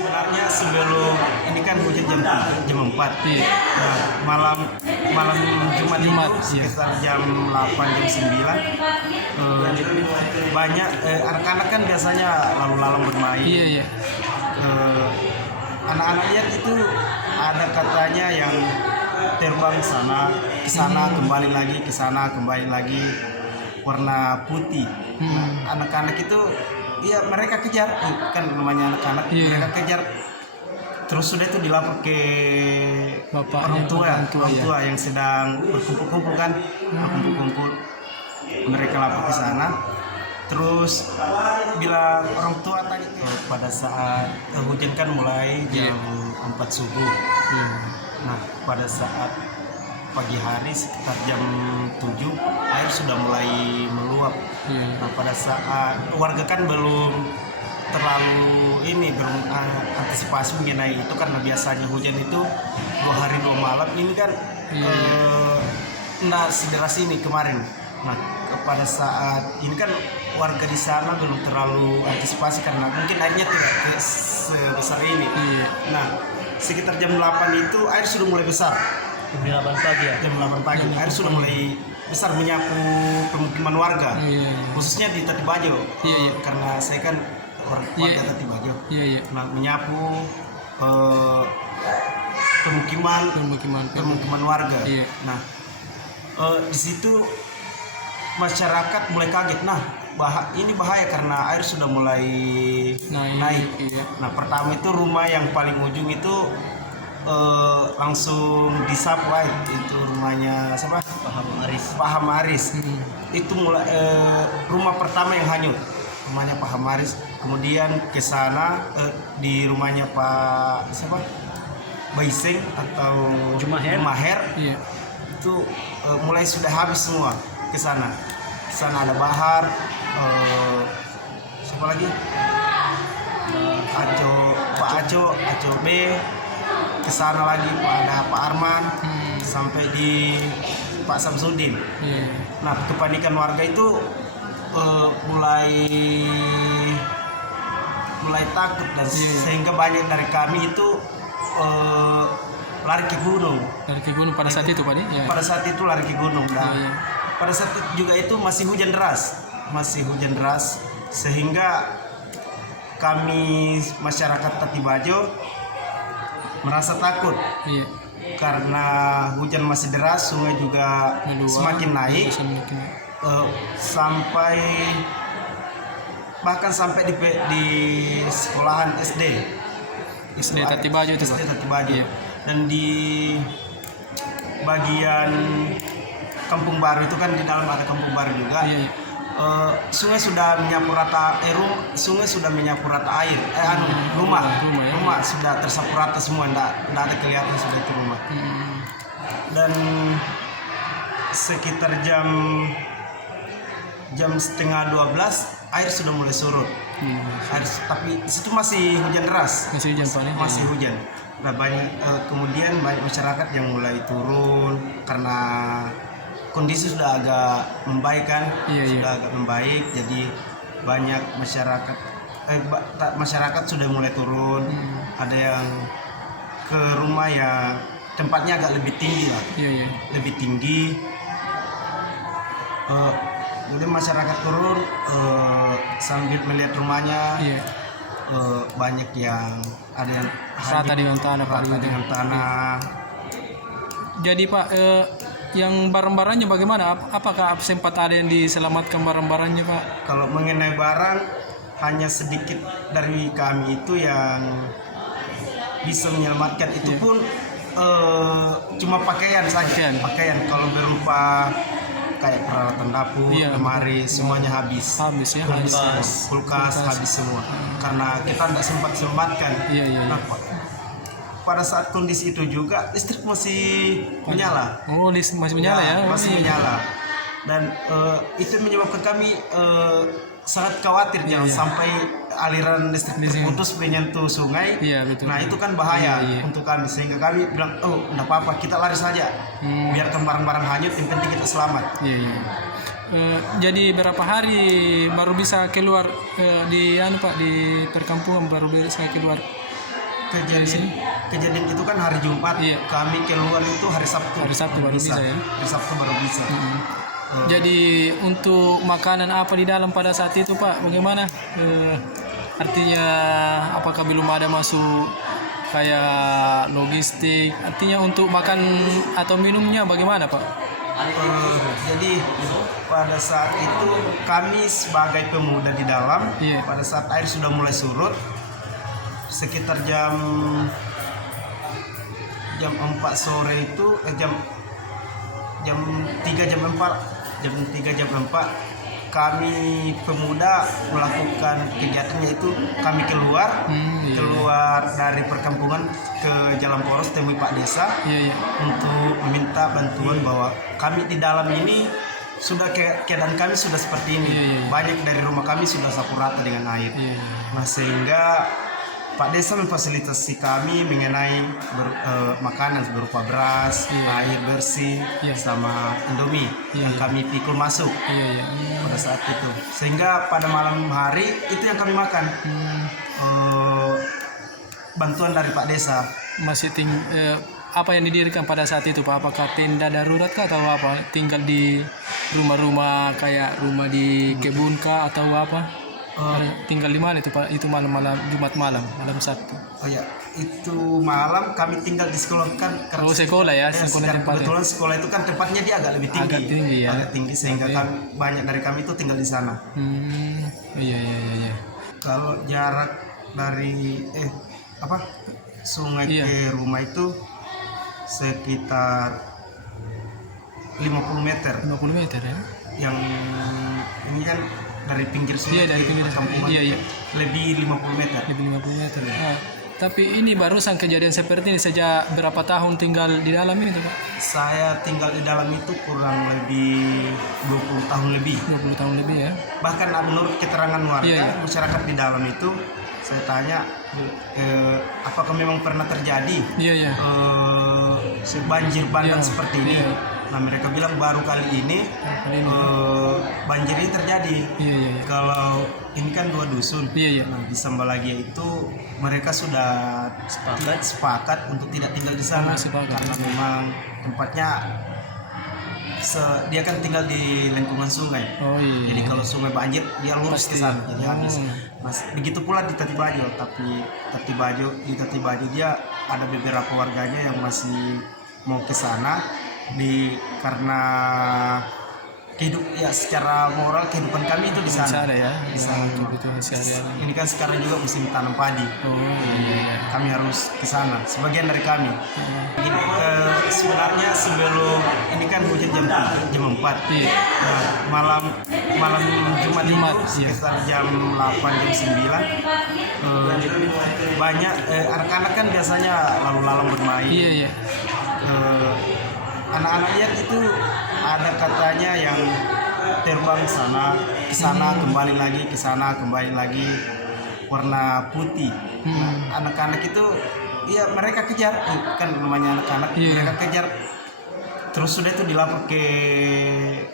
Sebenarnya sebelum ini kan hujan jam 4. Iya. Nah, malam Jumat itu iya. sekitar jam 8 jam 9 banyak anak-anak kan biasanya lalu-lalang bermain. Iya, iya. Anak-anak lihat itu ada katanya yang terbang ke sana kembali lagi, ke sana kembali lagi, warna putih. Nah, anak-anak itu ya mereka kejar, kan namanya anak-anak, Iya. mereka kejar. Terus sudah itu dilapor ke Bapaknya, orang iya. tua yang sedang berkumpul-kumpul kan, berkumpul-kumpul. Mereka lapor ke sana. Terus bila orang tua tadi pada saat hujan kan mulai jam 4 subuh. Nah, pada saat pagi hari sekitar jam 7 air sudah mulai meluap. Nah, pada saat warga kan belum antisipasi mengenai itu karena biasanya hujan itu 2 hari 2 malam, ini kan nah sederas ini kemarin. Nah, pada saat ini kan warga di sana belum terlalu antisipasi karena mungkin airnya tidak sebesar ini. Nah, sekitar jam 8 itu air sudah mulai besar. Jam 8 pagi ya? Jam 8 pagi air sudah mulai besar menyapu pemukiman warga, khususnya di Tatibajo. Karena saya kan warga Tatibajo. Nah, menyapu pemukiman warga. Nah, di situ masyarakat mulai kaget. Nah, ini bahaya karena air sudah mulai naik. Nah, pertama itu rumah yang paling ujung itu langsung disapu air. Itu rumahnya siapa? Pak Hamaris. Itu mulai rumah pertama yang hanyut, rumahnya Pak Hamaris. Kemudian ke sana di rumahnya Pak siapa? Baiseng atau Jumaher. Itu mulai sudah habis semua ke sana. Di sana ada Bahar, siapa lagi? Pak Aco B. Ke sana lagi ada Pak Arman, sampai di Pak Samsudin. Nah, kepanikan warga itu mulai takut dan sehingga banyak dari kami itu lari ke gunung. Pada saat itu Pak? Pada saat itu lari ke gunung. Dan pada saat itu juga itu masih hujan deras sehingga kami masyarakat Tatibajo merasa takut. Karena hujan masih deras, sungai juga semakin naik, bahkan sampai di sekolahan SD Tatibajo itu, SD Tatibajo. Dan di bagian Kampung Baru itu kan di dalam ada Kampung Baru juga. Sungai sudah menyapu rata air. Rumah sudah tersapu rata semua, tidak ada kelihatan sudah itu rumah. Dan sekitar jam setengah 12 air sudah mulai surut. Tapi di situ masih hujan deras. Masih hujan. Nah, kemudian banyak masyarakat yang mulai turun karena kondisi sudah agak membaik kan. Sudah agak membaik, jadi banyak masyarakat sudah mulai turun. Ada yang ke rumah yang tempatnya agak lebih tinggi lah. Lebih tinggi. Kemudian masyarakat turun sambil melihat rumahnya. Banyak yang ada yang rata dengan tanah. Jadi Pak, yang barang-barangnya bagaimana? Apakah sempat ada yang diselamatkan barang-barangnya Pak? Kalau mengenai barang, hanya sedikit dari kami itu yang bisa menyelamatkan. Itu pun cuma pakaian saja. Pakaian kalau berupa kayak peralatan dapur, lemari, semuanya habis. Kulkas habis semua. Karena kita tidak sempat selamatkan. Nah, pada saat kondisi itu juga listrik masih menyala. Masih menyala ya? Masih menyala. Dan itu menyebabkan kami sangat khawatir jangan sampai aliran listrik terputus menyentuh sungai. Nah, itu kan bahaya untuk kami, sehingga kami bilang, enggak apa-apa, kita lari saja. Biarkan barang-barang hanyut, yang penting kita selamat. Jadi berapa hari baru bisa keluar di perkampungan baru bisa keluar? kejadian itu kan hari Jumat. Iya. Kami keluar itu hari Sabtu. Hari Sabtu baru bisa ya. Hari Sabtu baru bisa. Jadi untuk makanan apa di dalam pada saat itu Pak? Bagaimana? Artinya apakah belum ada masuk kayak logistik? Artinya untuk makan atau minumnya bagaimana Pak? Jadi pada saat itu kami sebagai pemuda di dalam, Iya. pada saat air sudah mulai surut, sekitar jam 4 sore itu, jam 3 jam 4 kami pemuda melakukan kegiatannya itu kami keluar Iya. keluar dari perkampungan ke Jalan Poros temui Pak Desa Iya. untuk meminta bantuan bahwa kami di dalam ini sudah keadaan kami sudah seperti ini. Iya. Banyak dari rumah kami sudah sapu rata dengan air. Iya. Nah, sehingga Pak Desa memfasilitasi kami mengenai makanan berupa beras, Iya. air bersih, Iya. sama Indomie Iya. yang kami pikul masuk Iya. pada saat itu. Sehingga pada malam hari itu yang kami makan. Bantuan dari Pak Desa. Masih apa yang didirikan pada saat itu Pak? Apakah tenda darurat kah atau apa? Tinggal di rumah-rumah kayak rumah di kebun kah atau apa? Tinggal di mana itu Pak? Itu malam-malam Jumat malam Sabtu. Oh ya, itu malam kami tinggal di sekolah kan. Oh sekolah ya, sekolah tempatnya. Kebetulan sekolah itu kan tempatnya dia agak lebih tinggi. Agak tinggi ya. Agak tinggi sehingga banyak dari kami itu tinggal di sana. Iya. Kalau jarak dari sungai Iya. ke rumah itu sekitar 50 meter. 50 meter ya? Yang ini kan dari pinggir sungai Iya, dari pinggir sungai. perkampungan Iya. lebih 50 meter. Lebih 50 meter. Nah, tapi ini barusan kejadian seperti ini sejak berapa tahun tinggal di dalam ini tuh Pak? Saya tinggal di dalam itu kurang lebih 20 tahun lebih. 20 tahun lebih ya? Bahkan menurut keterangan warga, Iya. masyarakat di dalam itu, saya tanya apakah memang pernah terjadi Iya. banjir bandang Iya. seperti ini. Iya. Nah, mereka bilang baru kali ini banjir ini terjadi. Iya. Kalau ini kan 2 dusun. Iya. Nah, di Sambalagia itu mereka sudah sepakat untuk tidak tinggal di sana Sepakat. karena memang tempatnya dia kan tinggal di lingkungan sungai. Oh iya. Jadi kalau sungai banjir dia lurus ke Pasti. sana, jadi habis. Oh. Mas, begitu pula di Tatibajo, tapi di Tatibajo dia ada beberapa warganya yang masih mau ke sana karena secara moral kehidupan kami itu di sana. Ada ya? Di sana. Kebutuhan sehari-hari. Ini kan sekarang juga musim tanam padi. Oh iya. Kami harus ke sana. Sebagian dari kami. Jadi, sebenarnya sebelum ini kan hujan jam 4. Iya. Nah, malam Jumat itu iya. sekitar jam 8 jam 9 banyak anak-anak kan biasanya lalu-lalang bermain. Iya. Anak-anak lihat itu ada katanya yang terbang ke sana kembali lagi ke sana kembali lagi warna putih. Nah, anak-anak itu ya mereka kejar kan namanya anak-anak. Iya. Mereka kejar terus sudah itu dilapor ke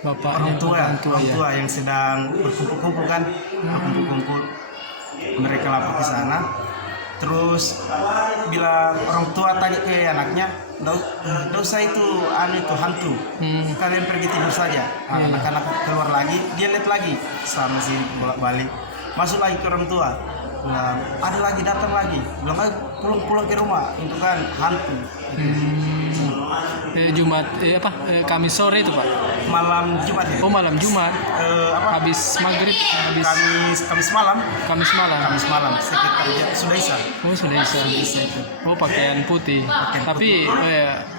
Bapaknya, orang tua, tua yang sedang berkumpul-kumpul kan berkumpul-kumpul. Mereka lapor ke sana. Terus bila orang tua tanya ke anaknya, "Nggak usah itu hantu. Kalian pergi tidur saja." Anak-anak keluar lagi, dia lihat lagi sama si bolak-balik. Masuk lagi ke orang tua. Nah, ada lagi datang lagi. Bilang pulang ke rumah, itu kan hantu. Kamis sore itu Pak? Malam Jumat ya. Oh malam Jumat. Habis maghrib, Kamis malam. Kamis malam. Sekitar sudah isya. Oh sudah bisa itu. Oh pakaian putih. Tapi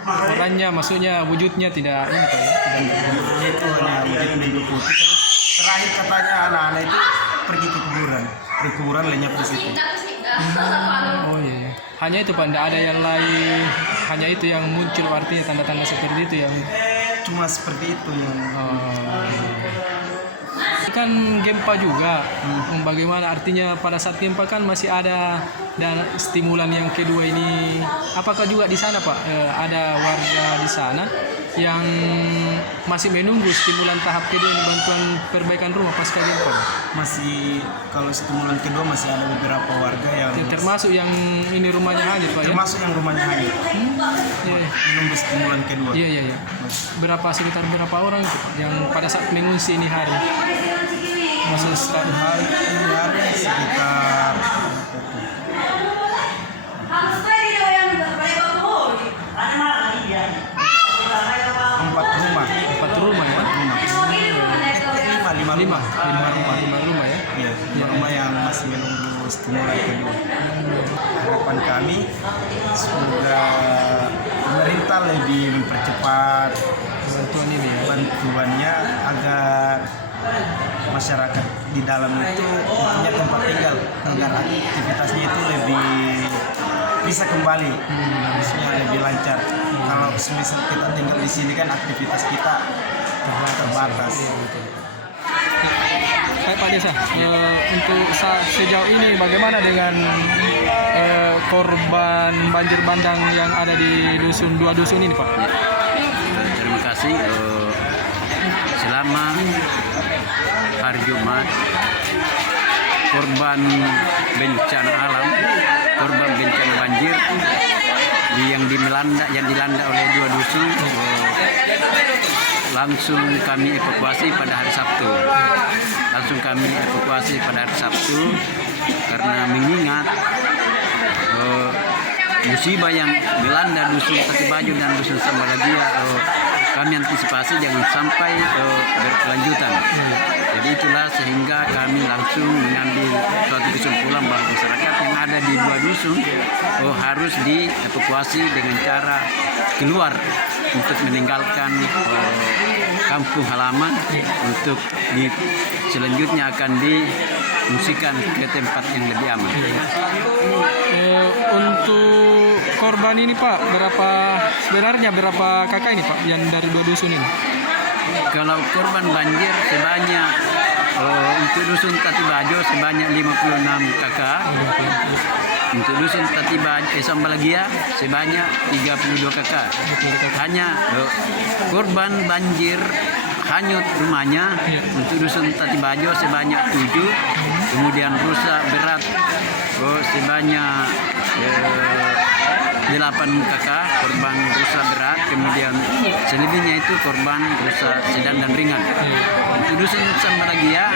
orangnya maksudnya wujudnya tidak ini Pak ya? Itu hanya wujud putih. Terakhir katanya anak-anak itu pergi ke kuburan lenyap di situ. Oh iya. Hanya itu Pak, tidak ada yang lain. Hanya itu yang muncul artinya tanda-tanda seperti itu yang. Cuma seperti itu yang. Kan gempa juga. Bagaimana artinya pada saat gempa kan masih ada dan stimulan yang kedua ini. Apakah juga di sana Pak ada warga di sana yang masih menunggu stimulan tahap kedua ini bantuan perbaikan rumah pasca gempa? Masih kalau stimulan kedua masih ada beberapa warga yang Termasuk yang ini rumahnya hanyut Pak ya? termasuk yang rumahnya hanyut. Iya, iya. Menunggu stimulan kedua. Iya, iya, iya. Sekitar berapa orang itu Pak yang pada saat mengungsi ini hari? Masa Satu hari ini hari sekitar empat rumah. 4 rumah ya? Lima rumah. Lima rumah ya? Iya, lima rumah yang masih menunggu stimulan kedua. Harapan kami semoga pemerintah lebih mempercepat Bantuan ini ya? bantuannya agar masyarakat di dalam itu punya tempat tinggal agar aktivitasnya itu lebih bisa kembali, harusnya lebih lancar. Kalau semisal kita tinggal di sini kan aktivitas kita terbatas. Baik Pak Desa, untuk sejauh ini bagaimana dengan korban banjir bandang yang ada di dua dusun ini Pak? Terima kasih. Selama hari Jumat, korban bencana alam, korban bencana banjir yang dilanda oleh 2 dusun, langsung kami evakuasi pada hari Sabtu. Karena mengingat musibah yang melanda dusun Patibaju dan dusun Sambalagia, kami antisipasi jangan sampai berkelanjutan. Jadi itulah sehingga kami langsung mengambil suatu kesimpulan bahwa masyarakat yang ada di 2 dusun harus dievakuasi dengan cara keluar untuk meninggalkan kampung halaman untuk selanjutnya akan diungsikan ke tempat yang lebih aman. Untuk korban ini Pak, sebenarnya berapa kakak ini Pak yang dari 2 dusun ini? Kalau korban banjir sebanyak untuk dusun Tatibajo sebanyak 56 kakak, untuk dusun Sambalagia sebanyak 32 kakak. Hanya korban banjir hanyut rumahnya untuk dusun Tatibajo sebanyak 7, kemudian rusak berat sebanyak 8 kakak korban rusak berat, kemudian selebihnya itu korban rusak sedang dan ringan. Untuk dusun Sambalagia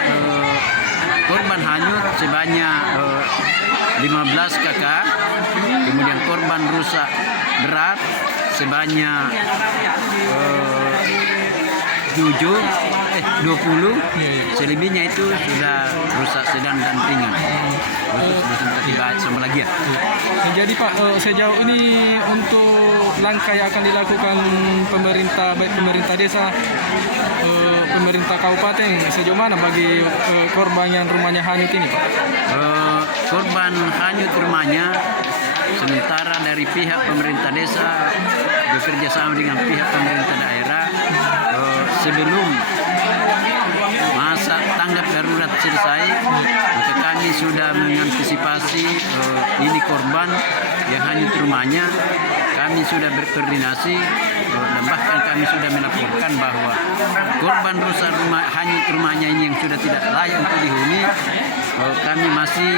korban hanyut sebanyak 15 kakak, kemudian korban rusak berat sebanyak 20, selebihnya itu sudah rusak sedang dan ringan. Khusus dusun Tatibajo Sambalagia. Jadi Pak, sejauh ini untuk langkah yang akan dilakukan pemerintah, baik pemerintah desa, pemerintah kabupaten, sejauh mana bagi korban yang rumahnya hanyut ini Pak? Korban hanyut rumahnya, sementara dari pihak pemerintah desa bekerja sama dengan pihak pemerintah daerah, sebelum masa tanggap darurat selesai, maka kami sudah mengantisipasi ini korban yang hanyut rumahnya. Kami sudah berkoordinasi dan bahkan kami sudah melaporkan bahwa korban rusak hanyut rumahnya ini yang sudah tidak layak untuk dihuni, kami masih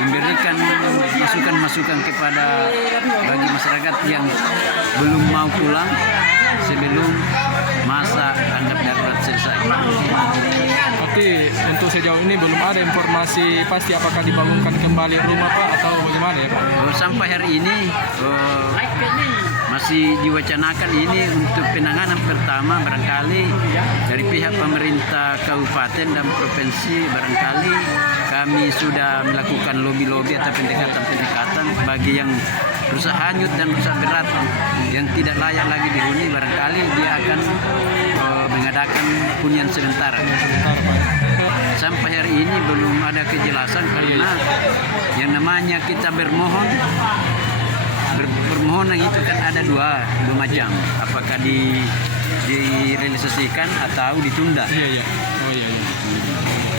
memberikan masukan-masukan kepada bagi masyarakat yang belum mau pulang sebelum masa tanggap darurat selesai. Tapi untuk sejauh ini belum ada informasi pasti apakah dibangunkan kembali rumah Pak atau bagaimana ya Pak? Sampai hari ini masih diwacanakan ini untuk penanganan pertama, barangkali dari pihak pemerintah kabupaten dan provinsi, barangkali kami sudah melakukan lobby-lobby atau pendekatan-pendekatan bagi yang rusak hanyut dan rusak berat yang tidak layak lagi dihuni, barangkali dia akan mengadakan hunian sementara. Sampai hari ini belum ada kejelasan karena yang namanya kita bermohon permohonan itu kan ada dua macam, apakah direalisasikan atau ditunda. Iya. Oh iya.